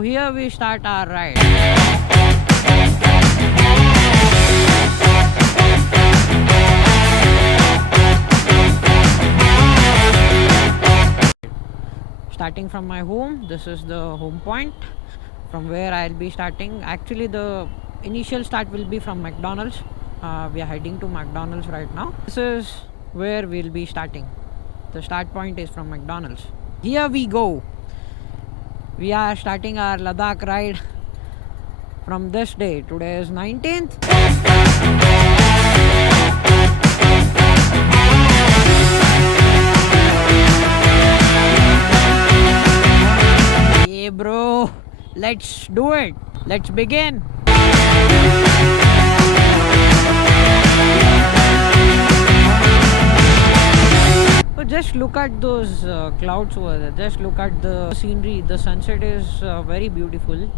So here we start our ride. Starting from my home, this is the home point from where I'll be starting. Actually, the initial start will be from McDonald's. We are heading to McDonald's right now. This is where we'll be starting. The start point is from McDonald's. Here we go. We are starting our Ladakh ride from this day. Today is 19th. Hey bro, let's do it. Let's begin. So just look at those clouds over there. Just look at the scenery. The sunset is very beautiful.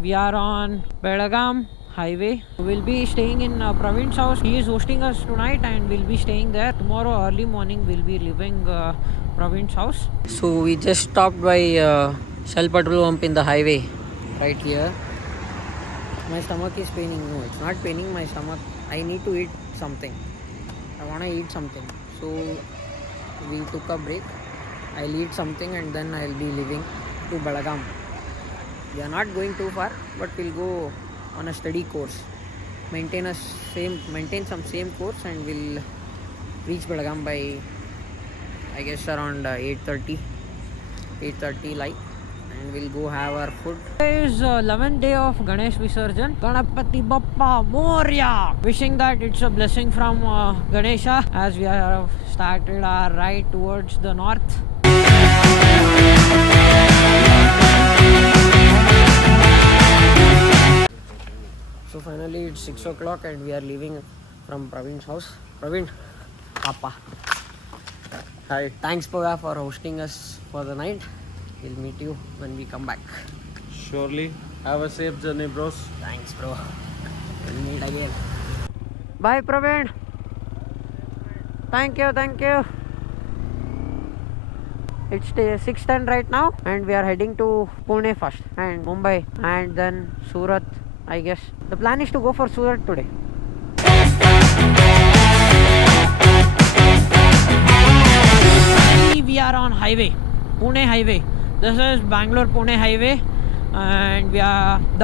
We are on Belagaum highway. We'll be staying in Praveen's house. He is hosting us tonight and we'll be staying there. Tomorrow early morning we'll be leaving Praveen's house. So we just stopped by Shell petrol pump in the highway right here. My stomach is paining. No, it's not paining my stomach. I need to eat something. I want to eat something. So we took a break. I'll eat something and then I'll be leaving to Belagaum. We are not going too far, but we'll go on a steady course. Maintain some same course, and we'll reach Belagaum by, I guess, around 8:30 light, and we'll go have our food. Today is 11th day of Ganesh Visarjan. Ganapati Bappa Moria. Wishing that it's a blessing from Ganesha as we have started our ride towards the north. So finally it's 6 o'clock and we are leaving from Praveen's house. Praveen, Papa. Hi. Thanks Pava for hosting us for the night. We'll meet you when we come back. Surely. Have a safe journey, bros. Thanks bro. We'll meet again. Bye Praveen. Thank you. It's 6:10 right now and we are heading to Pune first and Mumbai and then Surat, I guess. The plan is to go for Surat today. We are on highway, Pune highway. This is Bangalore Pune highway and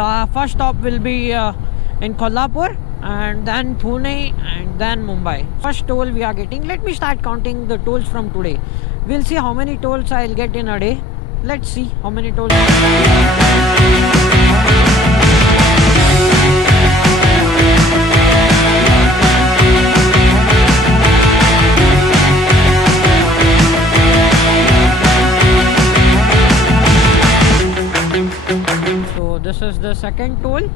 the first stop will be in Kolhapur and then Pune and then Mumbai. First toll we are getting. Let me start counting the tolls from today. We'll see how many tolls I'll get in a day. Let's see how many tolls. So this is the second toll.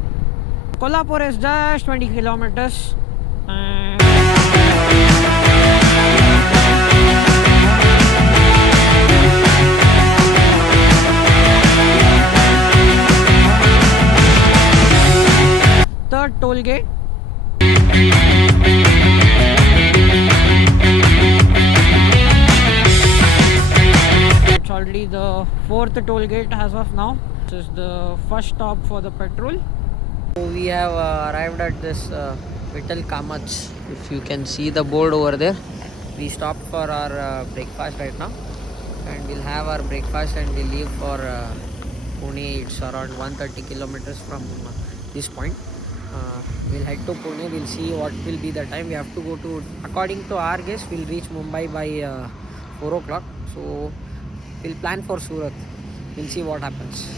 Kolhapur is just 20 kilometers. Third toll gate. It's already the fourth toll gate as of now. This is the first stop for the petrol. So we have arrived at this Vittal Kamach. If you can see the board over there. We stopped for our breakfast right now. And we'll have our breakfast and we'll leave for Pune. It's around 130 kilometers from this point. We'll head to Pune. We'll see what will be the time. We have to go to, according to our guess, we'll reach Mumbai by 4 o'clock. So we'll plan for Surat. We'll see what happens.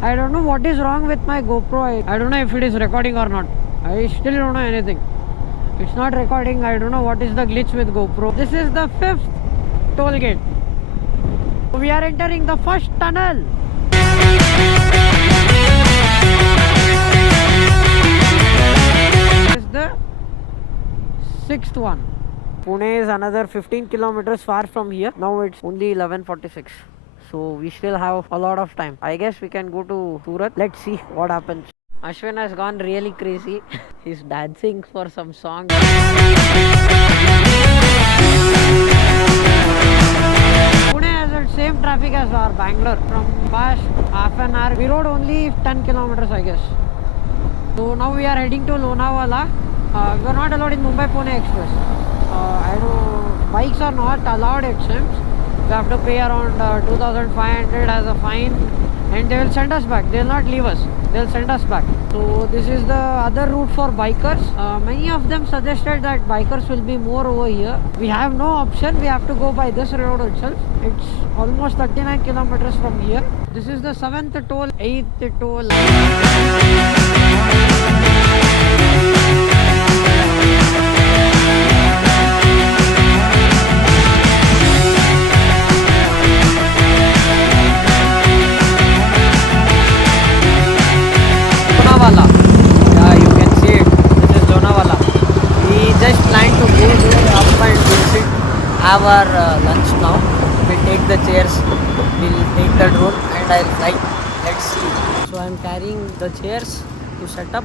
I don't know what is wrong with my GoPro. I don't know if it is recording or not. I still don't know anything. It's not recording. I don't know what is the glitch with GoPro. This is the 5th toll gate. We are entering the first tunnel. This is the 6th one. Pune is another 15 kilometers far from here. Now it's only 11:46. So we still have a lot of time. I guess we can go to Surat. Let's see what happens. Ashwin has gone really crazy. He's dancing for some song. Pune has the same traffic as our Bangalore. From past half an hour, we rode only 10 kilometers, I guess. So now we are heading to Lonavala. We are not allowed in Mumbai Pune Express. I know bikes are not allowed, it seems. We have to pay around 2,500 as a fine, and they will send us back. They will not leave us. They will send us back. So this is the other route for bikers. Many of them suggested that bikers will be more over here. We have no option. We have to go by this road itself. It's almost 39 kilometers from here. This is the 7th toll, 8th toll. Lonavala. Yeah, you can see it. This is Lonavala. We just planned to go there up and visit our lunch now. We'll take the chairs, we'll take the drone, and I'll fly. Let's see. So I'm carrying the chairs to set up,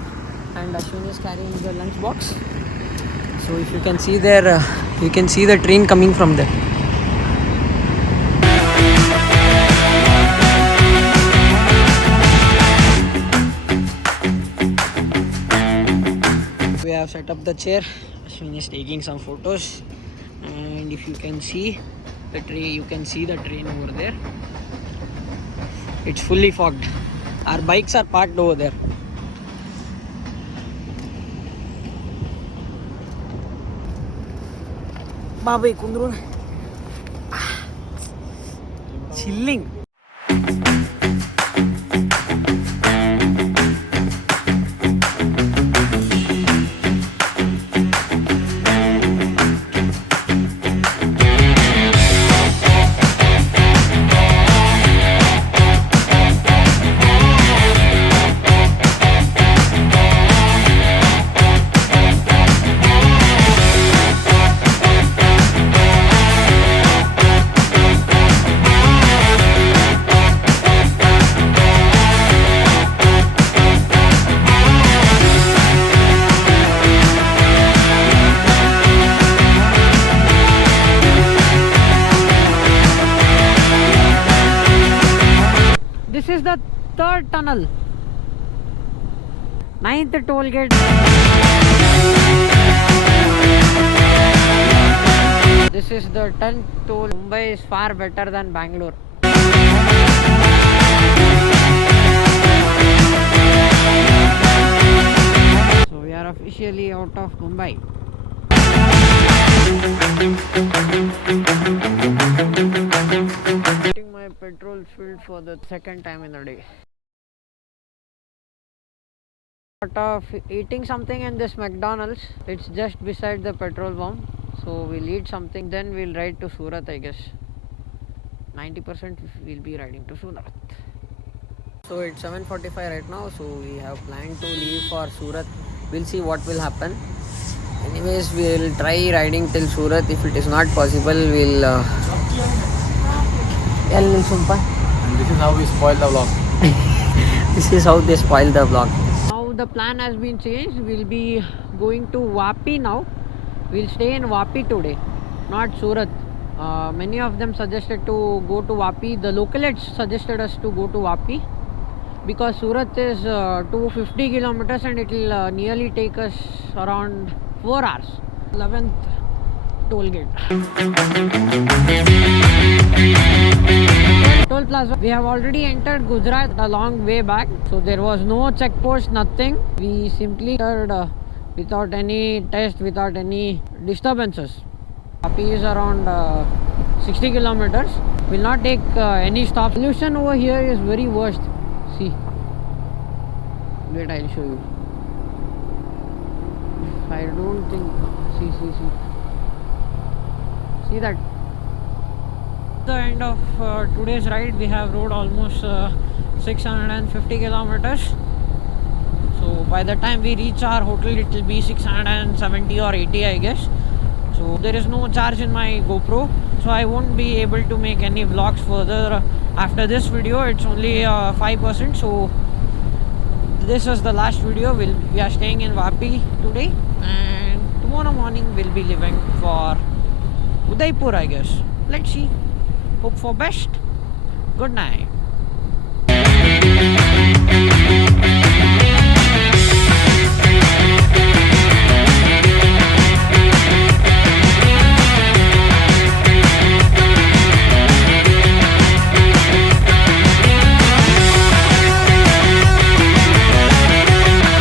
and Ashwin is carrying the lunch box. So if you can see there, you can see the train coming from there. We have set up the chair. Ashwin is taking some photos, and if you can see the train, you can see the train over there. It's fully fogged. Our bikes are parked over there. Babai Kundrun. Chilling. This is the 3rd tunnel. 9th toll gate. This is the 10th toll. Mumbai is far better than Bangalore. So we are officially out of Mumbai. Getting my petrol filled for the 2nd time in a day. Thought of eating something in this McDonald's. It's just beside the petrol pump. So we'll eat something, then we'll ride to Surat, I guess. 90% we'll be riding to Surat. So it's 7:45 right now, so we have planned to leave for Surat. We'll see what will happen. Anyways, we'll try riding till Surat. If it is not possible, we'll And this is how we spoil the vlog. This is how they spoil the vlog. Now the plan has been changed. We'll be going to Vapi now. We'll stay in Vapi today, not Surat. Many of them suggested to go to Vapi. The localates suggested us to go to Vapi because Surat is 250 kilometers and it will nearly take us around 4 hours. 11th toll gate. Toll plaza. We have already entered Gujarat a long way back, so there was no checkpost, nothing. We simply entered without any test, without any disturbances. Vapi is around 60 kilometers. Will not take any stop. Pollution over here is very worst. See. Wait, I'll show you. I don't think. See. See that. The end of today's ride, we have rode almost 650 kilometers. So by the time we reach our hotel, it will be 670 or 80, I guess. So there is no charge in my GoPro, so I won't be able to make any vlogs further after this video. It's only 5%, so this was the last video. We are staying in Vapi today, and tomorrow morning we'll be leaving for Udaipur, I guess. Let's see. Hope for best. Good night.